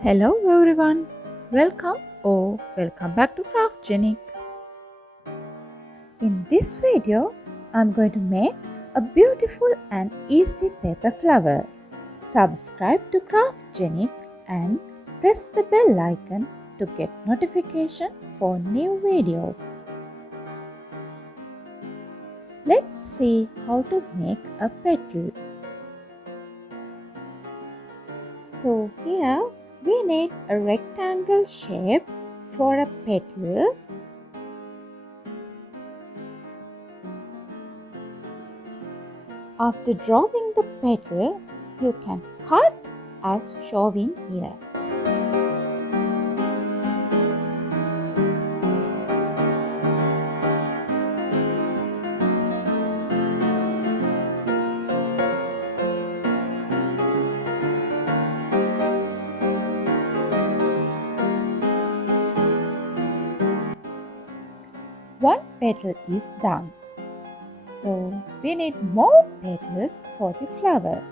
Hello everyone, welcome back to Craftgenic. In this video, I'm going to make a beautiful and easy paper flower. Subscribe to Craftgenic and press the bell icon to get notification for new videos. Let's see how to make a petal. So here we need a rectangle shape for a petal. After drawing the petal, you can cut as shown here. One petal is done. So we need more petals for the flower.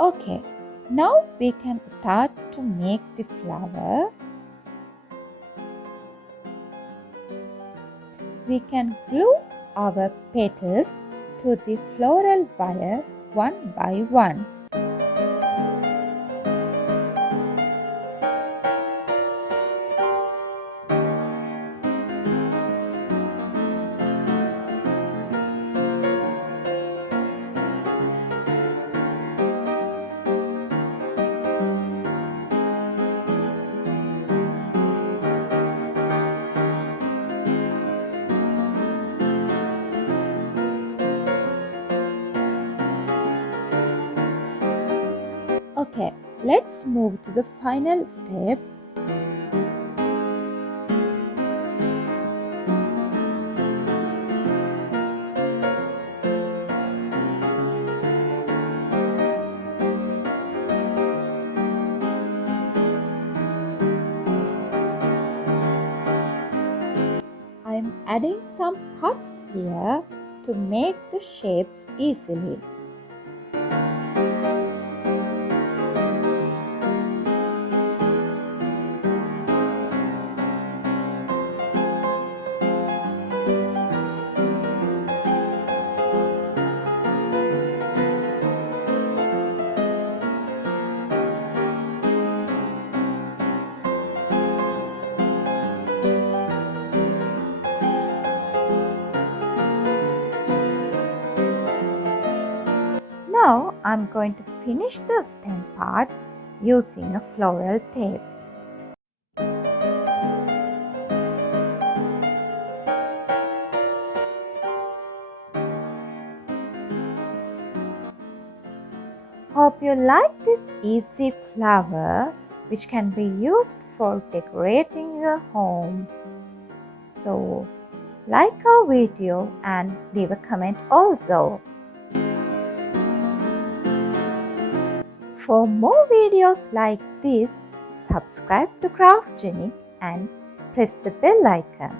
Okay, now we can start to make the flower. We can glue our petals to the floral wire one by one. Okay, let's move to the final step. I'm adding some cuts here to make the shapes easily. Now I'm going to finish the stem part using a floral tape. Hope you like this easy flower which can be used for decorating your home. So like our video and leave a comment also. For more videos like this, subscribe to Craftgenic and press the bell icon.